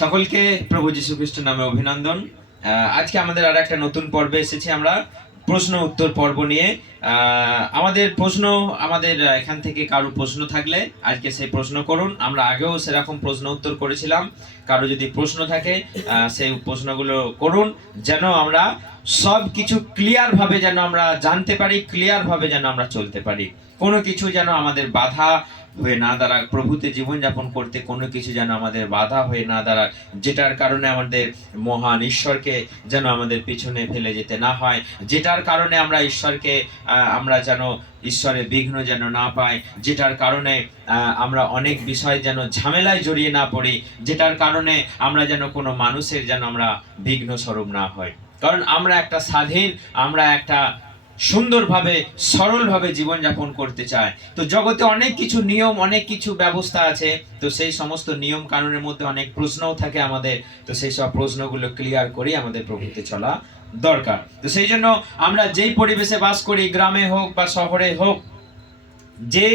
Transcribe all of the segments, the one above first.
সকলকে প্রভু যীশু খ্রিস্টের নামে অভিনন্দন। আজকে আমাদের আর একটা নতুন পর্বে এসেছি আমরা প্রশ্ন উত্তর পর্ব নিয়ে। আমাদের এখান থেকে কারো প্রশ্ন থাকলে আজকে সেই প্রশ্ন করুন। আমরা আগেও সেরকম প্রশ্ন উত্তর করেছিলাম। কারো যদি প্রশ্ন থাকে সেই প্রশ্নগুলো করুন, যেন আমরা সব কিছু ক্লিয়ার ভাবে যেন আমরা জানতে পারি, ক্লিয়ার ভাবে যেন আমরা চলতে পারি। কোনো কিছু যেন আমাদের বাধা হয়ে না দাঁড়াক, প্রভুতে জীবনযাপন করতে কোনো কিছু যেন আমাদের বাধা হয়ে না দাঁড়াক, যেটার কারণে আমাদের মহান ঈশ্বরকে যেন আমাদের পিছনে ফেলে যেতে না হয়, যেটার কারণে আমরা আমরা যেন ঈশ্বরের বিঘ্ন যেন না পাই, যেটার কারণে আমরা অনেক বিষয় যেন ঝামেলায় জড়িয়ে না পড়ি, যেটার কারণে আমরা যেন কোনো মানুষের যেন আমরা বিঘ্ন স্বরূপ না হয়। কারণ আমরা একটা স্বাধীন, আমরা একটা সুন্দরভাবে সরলভাবে জীবনযাপন করতে চায়। তো জগতে অনেক কিছু নিয়ম, অনেক কিছু ব্যবস্থা আছে। তো সেই সমস্ত নিয়ম কানুনের মধ্যে অনেক প্রশ্নও থাকে আমাদের। তো সেই সব প্রশ্নগুলো ক্লিয়ার করে আমাদের প্রভুতে চলা দরকার। তো সেই জন্য আমরা যেই পরিবেশে বাস করি, গ্রামে হোক বা শহরে হোক, যে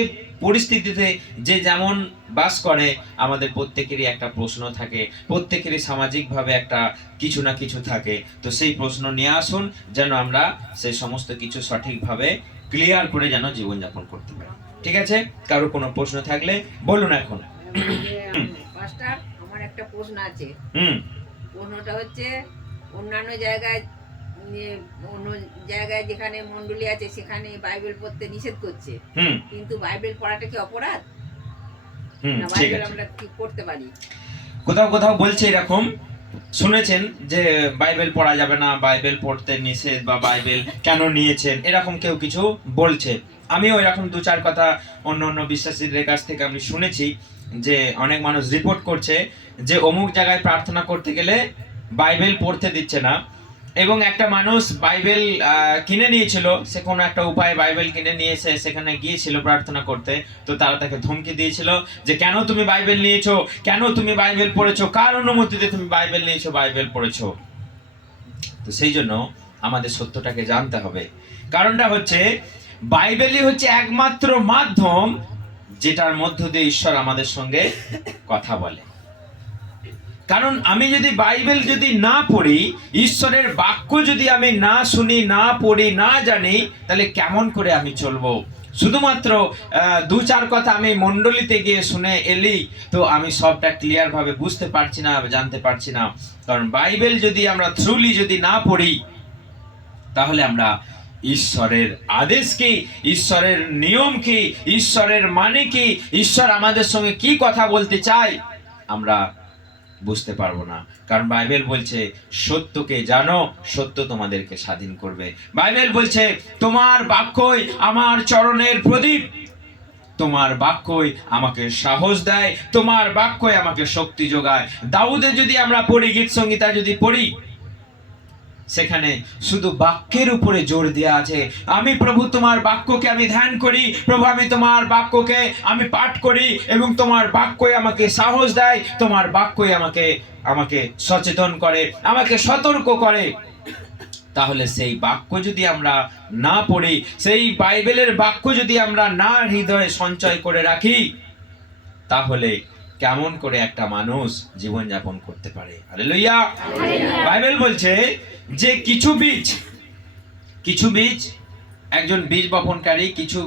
পরিস্থিতিতে যে যেমন বাস করে, আমাদের প্রত্যেকেরই একটা প্রশ্ন থাকে, প্রত্যেকেরই সামাজিকভাবে একটা কিছু না কিছু থাকে। তো সেই প্রশ্ন নিয়ে আসুন, যেন আমরা সেই সমস্ত কিছু সঠিকভাবে ক্লিয়ার করে যেন জীবনযাপন করতে পারি। ঠিক আছে, কারো কোনো প্রশ্ন থাকলে বলুন এখন। মাস্টার, আমার একটা প্রশ্ন আছে। প্রশ্নটা হচ্ছে, অন্য জায়গায় যেখানে মন্ডলী আছে সেখানে বাইবেল পড়তে নিষেধ করছে, কিন্তু বাইবেল পড়াটা কি অপরাধ? বাইবেল আমরা কি পড়তে পারি? কোথাও কোথাও বলছে এরকম, শুনেছেন যে বাইবেল পড়া যাবে না, বাইবেল পড়তে নিষেধ, বা বাইবেল কেন নিয়েছেন, এরকম কেউ কিছু বলছে। আমিও এরকম দু চার কথা অন্য অন্য বিশ্বাসীদের কাছ থেকে আমি শুনেছি যে অনেক মানুষ রিপোর্ট করছে যে অমুক জায়গায় প্রার্থনা করতে গেলে বাইবেল পড়তে দিচ্ছে না। এবং একটা মানুষ বাইবেল কিনে নিয়েছিল, সে কোনো একটা উপায়ে বাইবেল কিনে নিয়ে এসে সেখানে গিয়েছিল প্রার্থনা করতে। তো তারা তাকে ধমকি দিয়েছিল যে কেন তুমি বাইবেল নিয়েছো, কেন তুমি বাইবেল পড়েছো, কার অনুমতিতে তুমি বাইবেল নিয়েছো, বাইবেল পড়েছো। তো সেই জন্য আমাদের সত্যটাকে জানতে হবে। কারণটা হচ্ছে, বাইবেলই হচ্ছে একমাত্র মাধ্যম যেটার মধ্য দিয়ে ঈশ্বর আমাদের সঙ্গে কথা বলে। কারণ আমি যদি বাইবেল যদি না পড়ি, ঈশ্বরের বাক্য যদি আমি না শুনি, না পড়ি, না জানি, তাহলে কেমন করে আমি চলবো? শুধুমাত্র দু চার কথা আমি মণ্ডলীতে গিয়ে শুনে এলি, তো আমি সবটা ক্লিয়ার ভাবে বুঝতে পারছি না, জানতে পারছি না। কারণ বাইবেল যদি আমরা থ্রুলি যদি না পড়ি, তাহলে আমরা ঈশ্বরের আদেশ কি, ঈশ্বরের নিয়ম কি, ঈশ্বরের মানে কি, ঈশ্বর আমাদের সঙ্গে কি কথা বলতে চায়, আমরা বুঝতে পারবো না। কারণ বাইবেল বলছে সত্যকে জানো, সত্য তোমাদেরকে স্বাধীন করবে। বাইবেল বলছে তোমার বাক্যই আমার চরণের প্রদীপ, তোমার বাক্যই আমাকে সাহস দেয়, তোমার বাক্যই আমাকে শক্তি যোগায়। দাউদের যদি আমরা পড়ি, গীত সংহিতা যদি পড়ি, সেখানে শুধু বাক্যের উপরে জোর দেওয়া আছে। আমি প্রভু তোমার বাক্যকে আমি ধ্যান করি, প্রভু আমি তোমার বাক্যকে আমি পাঠ করি, এবং তোমার বাক্যই আমাকে সাহস দেয়, তোমার বাক্যই আমাকে সচেতন করে, আমাকে সতর্ক করে। তাহলে সেই বাক্য যদি আমরা না পড়ি, সেই বাইবেলের বাক্য যদি আমরা না হৃদয়ে সঞ্চয় করে রাখি, তাহলে কেমন করে একটা মানুষ জীবনযাপন করতে পারে? হালেলুয়া। বাইবেল বলছে যে কিছু বীজ একজন বীজ বপনকারী কিছু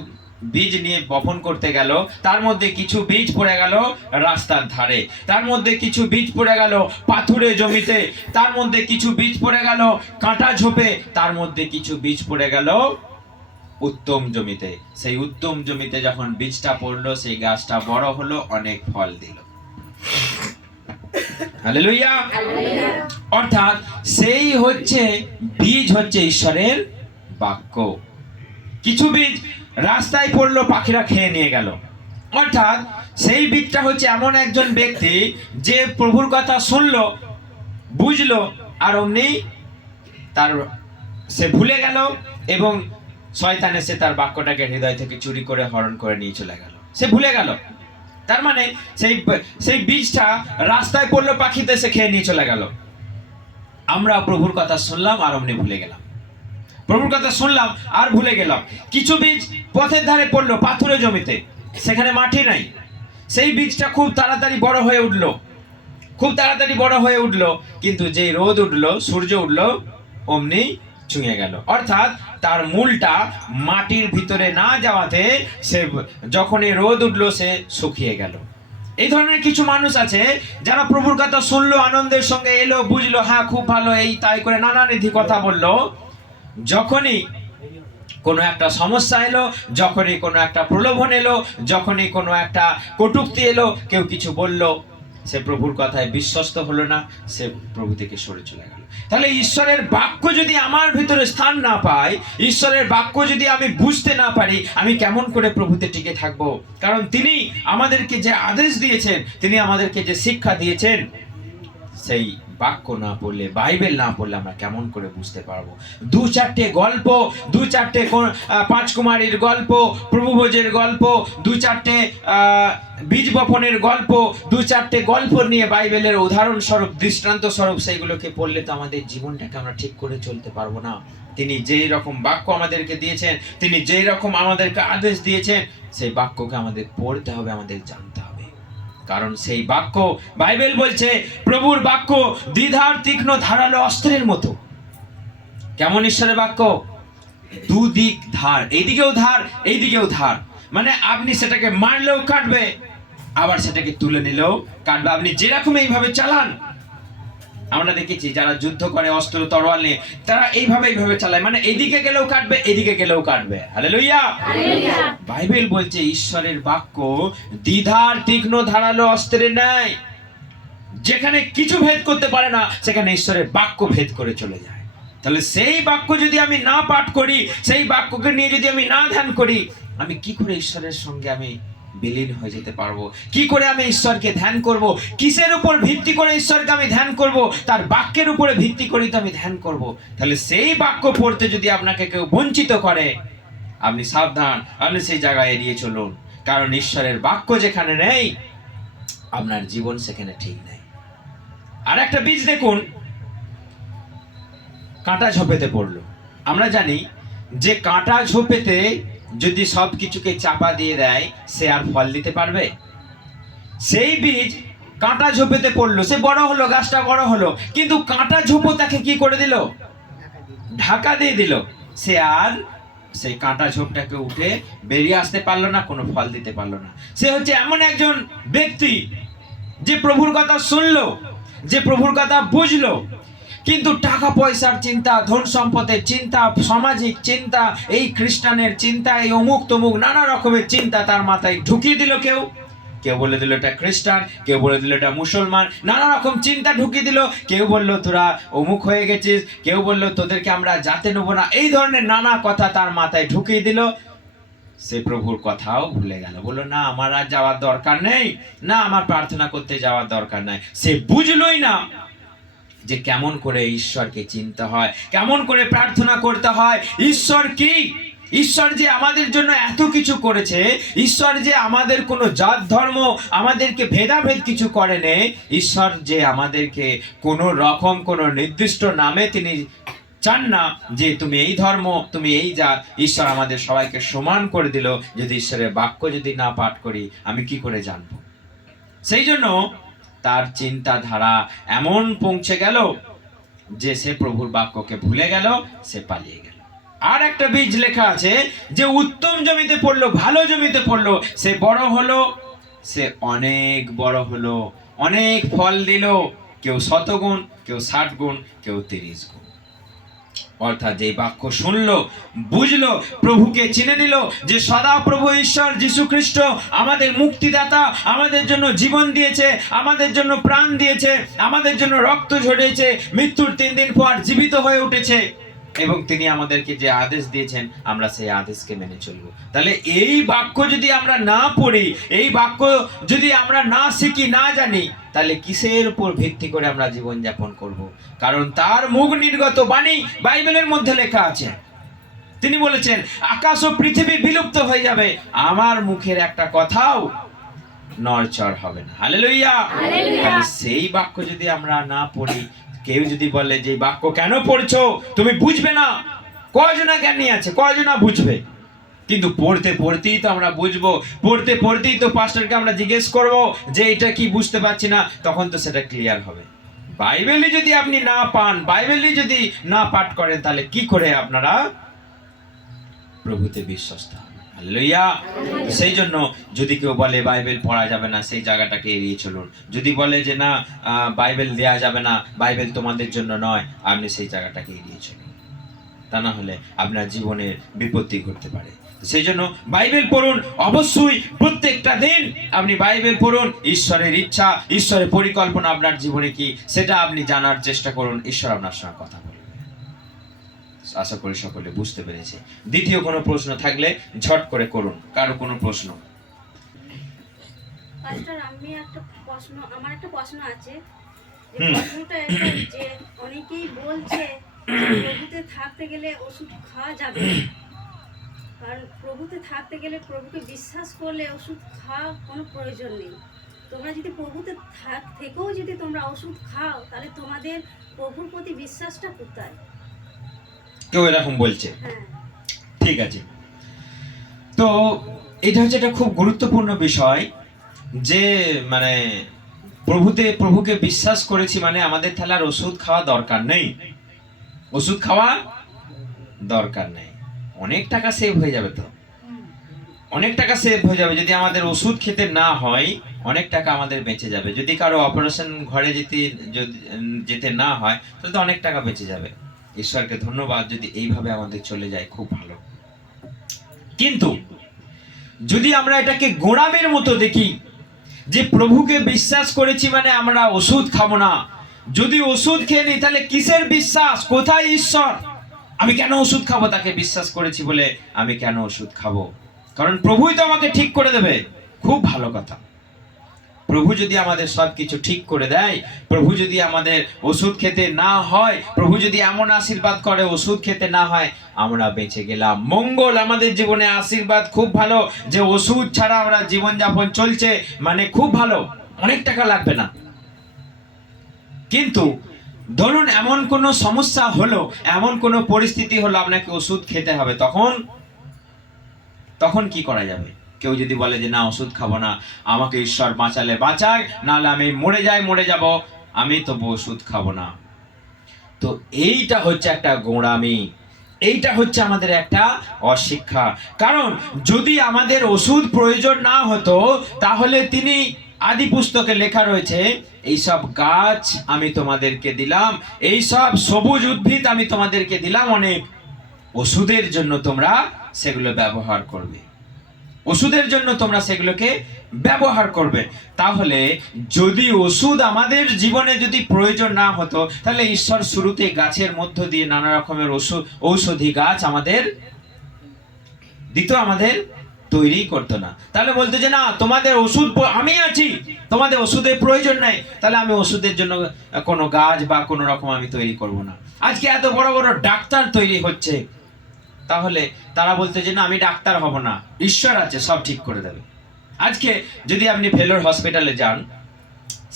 বীজ নিয়ে বপন করতে গেল, তার মধ্যে কিছু বীজ পড়ে গেল রাস্তার ধারে, তার মধ্যে কিছু বীজ পড়ে গেল পাথুরে জমিতে, তার মধ্যে কিছু বীজ পড়ে গেল কাঁটা ঝোপে, তার মধ্যে কিছু বীজ পড়ে গেল উত্তম জমিতে। সেই উত্তম জমিতে যখন বীজটা পড়লো, সেই গাছটা বড় হলো, অনেক ফল দিল। হালেলুয়া। অর্থাৎ সেই হচ্ছে বীজ, হচ্ছে ঈশ্বরের বাক্য। কিছু বীজ রাস্তায় পড়লো, পাখিরা খেয়ে নিয়ে গেল। অর্থাৎ সেই বীজটা হচ্ছে এমন একজন ব্যক্তি যে প্রভুর কথা শুনলো, বুঝলো, আর অমনি সে ভুলে গেল, এবং শয়তান এসে তার বাক্যটাকে হৃদয় থেকে চুরি করে হরণ করে নিয়ে চলে গেল। সে ভুলে গেল, তার মানে সেই বীজটা রাস্তায় পড়লো, পাখিতে এসে খেয়ে নিয়ে চলে গেল। আমরা প্রভুর কথা শুনলাম আর অমনি ভুলে গেলাম, প্রভুর কথা শুনলাম আর ভুলে গেলাম। কিছু বীজ পথের ধারে পড়লো পাথুরে জমিতে, সেখানে মাটি নাই, সেই বীজটা খুব তাড়াতাড়ি বড় হয়ে উঠলো, খুব তাড়াতাড়ি বড় হয়ে উঠলো, কিন্তু যেই রোদ উঠলো, সূর্য উঠলো, অমনি চুঙে গেল। অর্থাৎ তার মূলটা মাটির ভিতরে না যাওয়াতে সে যখনই রোদ উঠলো সে শুকিয়ে গেল। এই ধরনের কিছু মানুষ আছে যারা প্রভুর কথা শুনলো, আনন্দের সঙ্গে এলো, বুঝলো, হ্যাঁ খুব ভালো, এই তাই করে নানানিধি কথা বললো। যখনই কোনো একটা সমস্যা এলো, যখনই কোনো একটা প্রলোভন এলো, যখনই কোনো একটা কটূক্তি এলো, কেউ কিছু বলল, সে প্রভুর কথায় বিশ্বস্ত হলো না, সে প্রভু থেকে সরে চলে গেল। তাহলে ঈশ্বরের বাক্য যদি আমার ভিতরে স্থান না পায়, ঈশ্বরের বাক্য যদি আমি বুঝতে না পারি, আমি কেমন করে প্রভুতে টিকে থাকবো? কারণ তিনি আমাদেরকে যে আদেশ দিয়েছেন, তিনি আমাদেরকে যে শিক্ষা দিয়েছেন, সেই বাক্য না পড়লে, বাইবেল না পড়লে আমরা কেমন করে বুঝতে পারবো? দু চারটে গল্প, দু চারটে পাঁচ কুমারীর গল্প, প্রভুভোজের গল্প, দু চারটে বীজ বপনের গল্প, দু চারটে গল্প নিয়ে বাইবেলের উদাহরণ স্বরূপ, দৃষ্টান্ত স্বরূপ সেইগুলোকে পড়লে তো আমাদের জীবনটাকে আমরা ঠিক করে চলতে পারবো না। তিনি যেই রকম বাক্য আমাদেরকে দিয়েছেন, তিনি যেই রকম আমাদেরকে আদেশ দিয়েছেন, সেই বাক্যকে আমাদের পড়তে হবে, আমাদের জানতে হবে। কারণ সেই বাক্য, বাইবেল বলছে প্রভুর বাক্য দ্বিধার তীক্ষ্ণ ধারালো অস্ত্রের মতো। কেমন ঈশ্বরের বাক্য? দুদিক ধার, এইদিকেও ধার, এইদিকেও ধার। মানে আপনি সেটাকে মারলেও কাটবে, আবার সেটাকে তুলে নিলেও কাটবে। আপনি যেরকম এইভাবে চালান, আমরা দেখেছি যারা যুদ্ধ করে অস্ত্র তরোয়াল নিয়ে, তারা এইভাবে চালায়, মানে এদিকে গেলেও কাটবে, এদিকে গেলেও কাটবে। হালেলুয়া। বাইবেল বলছে ঈশ্বরের বাক্য দ্বিধার তীক্ষ্ণ ধারালো অস্ত্রের ন্যায়। যেখানে কিছু ভেদ করতে পারে না, সেখানে ঈশ্বরের বাক্য ভেদ করে চলে যায়। তাহলে সেই বাক্য যদি আমি না পাঠ করি, সেই বাক্যকে নিয়ে যদি আমি না ধ্যান করি, আমি কি করে ঈশ্বরের সঙ্গে আমি বিলীন হয়ে যেতে পারবো? কি করে আমি ঈশ্বরকে ধ্যান করব? কিসের উপর ভিত্তি করে ঈশ্বরকে আমি ধ্যান করব? তার বাক্যের উপরে ভিত্তি করে তো আমি ধ্যান করব। তাহলে সেই বাক্য পড়তে যদি আপনাকে কেউ বঞ্চিত করে, আপনি সাবধান, আপনি সেই জায়গায় এড়িয়ে চলুন। কারণ ঈশ্বরের বাক্য যেখানে নেই, আপনার জীবন সেখানে ঠিক নেই। আর একটা বীজ দেখুন, কাঁটা ঝোপেতে পড়লো। আমরা জানি যে কাঁটা ঝোপেতে যদি সব কিছুকে চাপা দিয়ে দেয়, সে আর ফল দিতে পারবে? সেই বীজ কাঁটা ঝোপেতে পড়লো, সে বড় হলো, গাছটা বড় হলো, কিন্তু কাঁটা ঝোপও তাকে কি করে দিল? ঢাকা দিয়ে দিল। সে আর সেই কাঁটা ঝোপটাকে উঠে বেরিয়ে আসতে পারলো না, কোনো ফল দিতে পারলো না। সে হচ্ছে এমন একজন ব্যক্তি যে প্রভুর কথা শুনলো, যে প্রভুর কথা বুঝলো, কিন্তু টাকা পয়সার চিন্তা, ধন সম্পদের চিন্তা, সামাজিক চিন্তা, এই খ্রিস্টানের চিন্তা, এই অমুক তমুক নানা রকমের চিন্তা তার মাথায় ঢুকিয়ে দিল। কেউ বলে দিল এটা খ্রিস্টান, কেউ বলে দিল এটা মুসলমান, নানা রকম চিন্তা ঢুকিয়ে দিল। কেউ বললো তোরা অমুক হয়ে গেছিস, কেউ বললো তোদেরকে আমরা যাতে নেবো না, এই ধরনের নানা কথা তার মাথায় ঢুকিয়ে দিল। সে প্রভুর কথাও ভুলে গেল, বললো না আমার আর যাওয়ার দরকার নেই, না আমার প্রার্থনা করতে যাওয়ার দরকার নাই। সে বুঝলোই না যে কেমন করে ঈশ্বরকে চিনতে হয়, কেমন করে প্রার্থনা করতে হয়। ঈশ্বর কি? ঈশ্বর যে আমাদের জন্য এত কিছু করেছে, ঈশ্বর যে আমাদের কোনো জাত ধর্ম, আমাদেরকে ভেদাভেদ কিছু করেনি, ঈশ্বর যে আমাদেরকে কোনো রকম কোনো নির্দিষ্ট নামে তিনি চান না যে তুমি এই ধর্ম, তুমি এই জাত। ঈশ্বর আমাদের সবাইকে সমান করে দিল। যদি ঈশ্বরের বাক্য যদি না পাঠ করি, আমি কি করে জানবো? সেই জন্য তার চিন্তাধারা এমন পৌঁছে গেল যে সে প্রভুর বাক্যকে ভুলে গেল, সে পালিয়ে গেল। আর একটা বীজ লেখা আছে যে উত্তম জমিতে পড়লো, ভালো জমিতে পড়লো, সে বড় হলো, সে অনেক বড় হলো, অনেক ফল দিল, কেউ 100 গুণ, কেউ 60 গুণ, কেউ 30 গুণ। অর্থাৎ যে বাক্য শুনলো, বুঝলো, প্রভুকে চিনে নিল, যে সদা প্রভু ঈশ্বর যীশু খ্রিস্ট আমাদের মুক্তিদাতা, আমাদের জন্য জীবন দিয়েছে, আমাদের জন্য প্রাণ দিয়েছে, আমাদের জন্য রক্ত ঝরিয়েছে, মৃত্যুর 3 দিন পর জীবিত হয়ে উঠেছে, এবং তিনি আমাদেরকে যে আদেশ দিয়েছেন আমরা সেই আদেশকে মেনে চলবো। তাহলে এই বাক্য যদি আমরা না পড়ি, এই বাক্য যদি আমরা না শিখি, না জানি, তাহলে কিসের উপর ভিত্তি করে আমরা জীবন যাপন করব? কারণ তার মুখ নির্গত বাণী বাইবেলের মধ্যে লেখা আছে। তিনি বলেছেন আকাশ ও পৃথিবী বিলুপ্ত হয়ে যাবে, আমার মুখের একটা কথাও নড়চড় হবে না। হালেলুয়া। তাহলে সেই বাক্য যদি আমরা না পড়ি, কেউ যদি বলে যে বাক্য কেন পড়ছো, তুমি বুঝবে না, কয়জনা জ্ঞানী আছে, কয়জনা বুঝবে? কিন্তু পড়তে পড়তেই তো আমরা বুঝবো, পড়তে পড়তেই তো পাস্টরকে আমরা জিজ্ঞেস করব যে এটা কি বুঝতে পারছি না, তখন তো সেটা ক্লিয়ার হবে। বাইবেলই যদি আপনি না পান, বাইবেলই যদি না পাঠ করেন, তাহলে কি করে আপনারা প্রভুতে বিশ্বস্ত হবেন? হালেলুয়া। সেই জন্য যদি কেউ বলে বাইবেল পড়া যাবে না, সেই জায়গাটাকে এড়িয়ে চলুন। যদি বলে যে না বাইবেল দেয়া যাবে না, বাইবেল তোমাদের জন্য নয়, আপনি সেই জায়গাটাকে এড়িয়ে চলুন। তা না হলে আপনার জীবনের বিপত্তি ঘটতে পারে। সেই জন্য বাইবেল পড়ুন, অবশ্যই প্রত্যেকটা দিন আপনি বাইবেল পড়ুন। ঈশ্বরের ইচ্ছা, ঈশ্বরের পরিকল্পনা আপনার জীবনে কি, সেটা আপনি জানার চেষ্টা করুন। ঈশ্বর আপনার সঙ্গে কথা বলবে। আশা করি সকলে বুঝতে পেরেছে। দ্বিতীয় কোনো প্রশ্ন থাকলে ঝট করে করুন। কারো কোনো প্রশ্ন? পাস্টার, আমার একটা প্রশ্ন আছে। যে প্রশ্নটা এটা যে অনেকেই বলছে প্রভুতে থাকতে গেলে ওষুধ খাওয়া যাবে না, কারণ প্রভুতে থাকতে গেলে প্রভুকে বিশ্বাস করলে ওষুধ খাওয়া কোনো প্রয়োজন নেই। তোমরা যদি প্রভুতে থেকেও যদি তোমরা ওষুধ খাও, তাহলে তোমাদের প্রভুর প্রতি বিশ্বাসটা কোথায়? কেউ এরকম বলছে। হ্যাঁ, ঠিক আছে। তো এটা হচ্ছে একটা খুব গুরুত্বপূর্ণ বিষয় যে মানে প্রভুকে বিশ্বাস করেছি মানে আমাদের তাহলে আর ওষুধ খাওয়া দরকার নেই। ওষুধ খাওয়া দরকার নেই। অনেক টাকা সেভ হয়ে যাবে। তো অনেক টাকা সেভ হয়ে যাবে যদি আমাদের ওষুধ খেতে না হয়। অনেক টাকা আমাদের বেঁচে যাবে। যদি কারো অপারেশন ঘরে যেতে না হয়, তাহলে তো অনেক টাকা বেঁচে যাবে। ঈশ্বরকে ধন্যবাদ যদি এইভাবে আমাদের চলে যায়, খুব ভালো। কিন্তু যদি আমরা এটাকে গোঁড়ামের মতো দেখি যে প্রভুকে বিশ্বাস করেছি মানে আমরা ওষুধ খাবো না, যদি ওষুধ খেয়ে নিই তাহলে কিসের বিশ্বাস, কোথায় ঈশ্বর? আমি কেন ওষুধ খাবো? তাকে বিশ্বাস করেছি বলে আমি কেন ওষুধ খাবো? কারণ প্রভুই তো আমাকে ঠিক করে দেবে। খুব ভালো কথা। প্রভু যদি আমাদের সবকিছু ঠিক করে দেয়, প্রভু যদি আমাদের ওষুধ খেতে না হয়, প্রভু যদি এমন আশীর্বাদ করে ওষুধ খেতে না হয়, আমরা বেঁচে গেলাম। মঙ্গল আমাদের জীবনে, আশীর্বাদ খুব ভালো যে ওষুধ ছাড়া আমরা জীবনযাপন চলছে, মানে খুব ভালো, অনেক টাকা লাগবে না। কিন্তু ধরুন এমন কোনো সমস্যা হলো, এমন কোনো পরিস্থিতি হলো, আপনাকে ওষুধ খেতে হবে, তখন কি করা যাবে? কেউ যদি বলে যে না ওষুধ খাবো না, আমাকে ঈশ্বর বাঁচালে বাঁচায়, নাহলে আমি মরে যাব, আমি তবু ওষুধ খাবো না। তো এইটা হচ্ছে একটা গোঁড়ামি, এইটা হচ্ছে আমাদের একটা অশিক্ষা। কারণ যদি আমাদের ওষুধ প্রয়োজন না হতো, তাহলে তিনি আদি পুস্তকে লেখা রয়েছে এইসব গাছ আমি তোমাদেরকে দিলাম, এইসব সবুজ উদ্ভিদ আমি তোমাদেরকে দিলাম অনেক, ওষুধের জন্য তোমরা সেগুলো ব্যবহার করবে, ওষুধের জন্য তোমরা সেগুলোকে ব্যবহার করবে। তাহলে যদি ওষুধ আমাদের জীবনে যদি প্রয়োজন না হতো, তাহলে ঈশ্বর শুরুতে গাছের মধ্য দিয়ে নানা রকমের ঔষধি গাছ আমাদের দিত, আমাদের তৈরি করতো না। তাহলে বলতো যে না তোমাদের ওষুধ আমি আছি, তোমাদের ওষুধের প্রয়োজন নাই, তাহলে আমি ওষুধের জন্য কোনো গাছ বা কোনো রকম আমি তৈরি করব না। আজকে এত বড় বড় ডাক্তার তৈরি হচ্ছে, তাহলে তারা বলতে যে না আমি ডাক্তার হব না, ঈশ্বর আছে সব ঠিক করে দেবে। আজকে যদি আপনি ভেলোর হসপিটালে যান,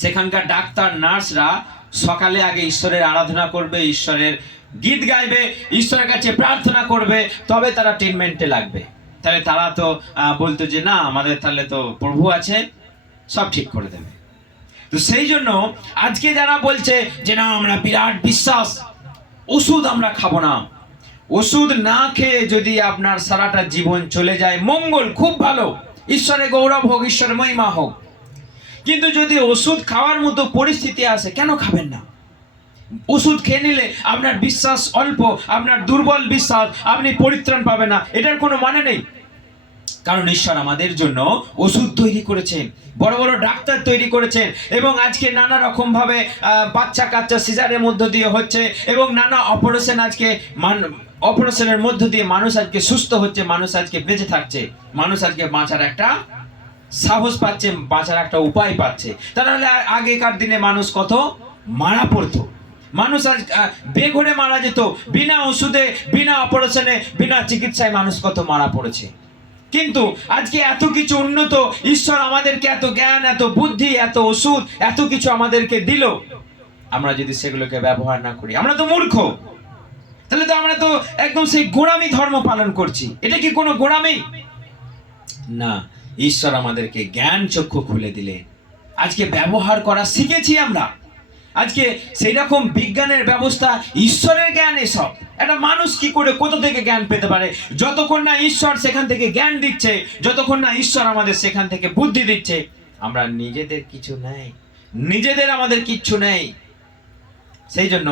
সেখানকার ডাক্তার নার্সরা সকালে আগে ঈশ্বরের আরাধনা করবে, ঈশ্বরের গীত গাইবে, ঈশ্বরের কাছে প্রার্থনা করবে, তবে তারা ট্রিটমেন্টে লাগবে। তাহলে তারা তো বলতো যে না আমাদের তাহলে তো প্রভু আছে, সব ঠিক করে দেবে। তো সেই জন্য আজকে যারা বলছে যে না আমরা বিরাট বিশ্বাস, ওষুধ আমরা খাবো না, ওষুধ না খেয়ে যদি আপনার সারাটা জীবন চলে যায়, মঙ্গল, খুব ভালো, ঈশ্বরের গৌরব হোক, ঈশ্বরের মহিমা হোক। কিন্তু যদি ওষুধ খাওয়ার মতো পরিস্থিতি আসে, কেন খাবেন না? ওষুধ খেয়ে নিলে আপনার বিশ্বাস অল্প, আপনার দুর্বল বিশ্বাস, আপনি পরিত্রাণ পাবেন না, এটার কোনো মানে নেই। কারণ ঈশ্বর আমাদের জন্য ওষুধ তৈরি করেছেন, বড় বড় ডাক্তার তৈরি করেছেন, এবং আজকে নানা রকম ভাবে বাচ্চা কাচ্চা সিজারের মধ্য দিয়ে হচ্ছে, এবং নানা অপারেশন আজকে অপারেশনের মধ্য দিয়ে মানুষ আজকে সুস্থ হচ্ছে, মানুষ আজকে বেঁচে থাকছে, মানুষ আজকে বাঁচার একটা সাহস পাচ্ছে, বাঁচার একটা উপায় পাচ্ছে। তাহলে আগেকার দিনে মানুষ কত মারা পড়তো, মানুষ আজ বেঘরে মারা যেত, বিনা ওষুধে, বিনা অপারেশনে, বিনা চিকিৎসায় মানুষ কত মারা পড়েছে। কিন্তু আজকে এত কিছু উন্নত, ঈশ্বর আমাদেরকে এত জ্ঞান, এত বুদ্ধি, এত ওষুধ, এত কিছু আমাদেরকে দিল, আমরা যদি সেগুলোকে ব্যবহার না করি, আমরা তো মূর্খ। তাহলে তো আমরা তো একদম সেই গোঁড়ামি ধর্ম পালন করছি। এটা কি কোনো গোঁড়ামি? না, ঈশ্বর আমাদেরকে জ্ঞান চক্ষু খুলে দিলে আজকে ব্যবহার করা শিখেছি আমরা। আজকে সেই রকম বিজ্ঞানের ব্যবস্থা, ঈশ্বরের জ্ঞান, এসব একটা মানুষ কি করে কোথা থেকে জ্ঞান পেতে পারে? যতক্ষণ না ঈশ্বর সেখান থেকে জ্ঞান দিচ্ছে, যতক্ষণ না ঈশ্বর আমাদের সেখান থেকে বুদ্ধি দিচ্ছে, আমরা নিজেদের কিছু নেই, নিজেদের আমাদের কিচ্ছু নেই। সেই জন্য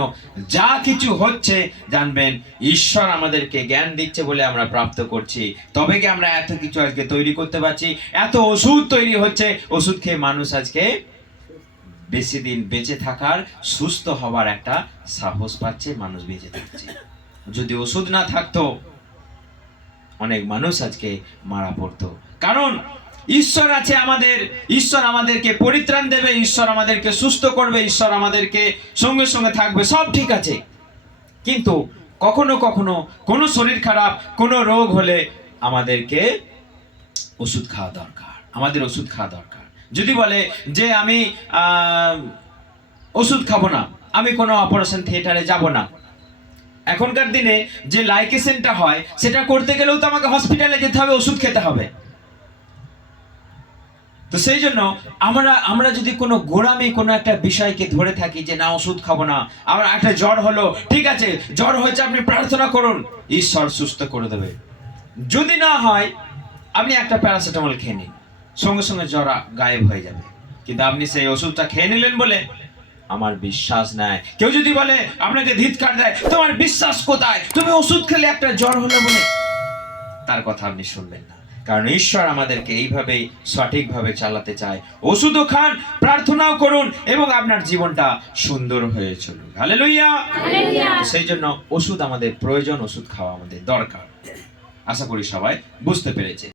যা কিছু হচ্ছে জানবেন ঈশ্বর আমাদেরকে জ্ঞান দিচ্ছে বলে আমরা প্রাপ্ত করছি। তবে কি আমরা এত কিছু আজকে তৈরি করতে পারছি? এত ওষুধ তৈরি হচ্ছে, ওষুধ খেয়ে মানুষ আজকে বেশি দিন বেঁচে থাকার, সুস্থ হবার একটা সাহস পাচ্ছে, মানুষ বেঁচে থাকছে। যদি ওষুধ না থাকতো অনেক মানুষ আজকে মারা পড়তো। কারণ ঈশ্বর আছে আমাদের, ঈশ্বর আমাদেরকে পরিত্রাণ দেবে, ঈশ্বর আমাদেরকে সুস্থ করবে, ঈশ্বর আমাদেরকে সঙ্গে সঙ্গে থাকবে, সব ঠিক আছে। কিন্তু কখনো কখনো কোনো শরীর খারাপ, কোনো রোগ হলে আমাদেরকে ওষুধ খাওয়া দরকার, আমাদের ওষুধ খাওয়া দরকার। যদি বলে যে আমি ওষুধ খাবো না, আমি কোনো অপারেশন থিয়েটারে যাব না, এখনকার দিনে যে লাইকেশনটা হয় সেটা করতে গেলেও তো আমাকে হসপিটালে যেতে হবে, ওষুধ খেতে হবে। তো সেই জন্য আমরা যদি কোনো গোঁড়ামি কোনো একটা বিষয়কে ধরে থাকি যে না ওষুধ খাবো না, আমার একটা জ্বর হলো, ঠিক আছে জ্বর হয়েছে, আপনি প্রার্থনা করুন, ঈশ্বর সুস্থ করে দেবে। যদি না হয় আপনি একটা প্যারাসিটামল খেয়ে নিন, সঙ্গে সঙ্গে জ্বর গায়েব হয়ে যাবে। কিন্তু আপনি সেই ওষুধটা খেয়ে নিলেন বলে আমার বিশ্বাস নাই। কেউ যদি বলে আপনাকে ধিৎকার দেয়, তোমার বিশ্বাস কোথায়, তুমি ওষুধ খেলে একটা জ্বর হলো বলে, তার কথা আপনি শুনবেন না। কারণ ঈশ্বর আমাদেরকে এইভাবেই সঠিকভাবে চালাতে চায়। ওষুধও খান, প্রার্থনাও করুন, এবং আপনার জীবনটা সুন্দর হয়ে চলুক। হালেলুয়া। সেই জন্য ওষুধ আমাদের প্রয়োজন, ওষুধ খাওয়া আমাদের দরকার। আশা করি সবাই বুঝতে পেরেছে।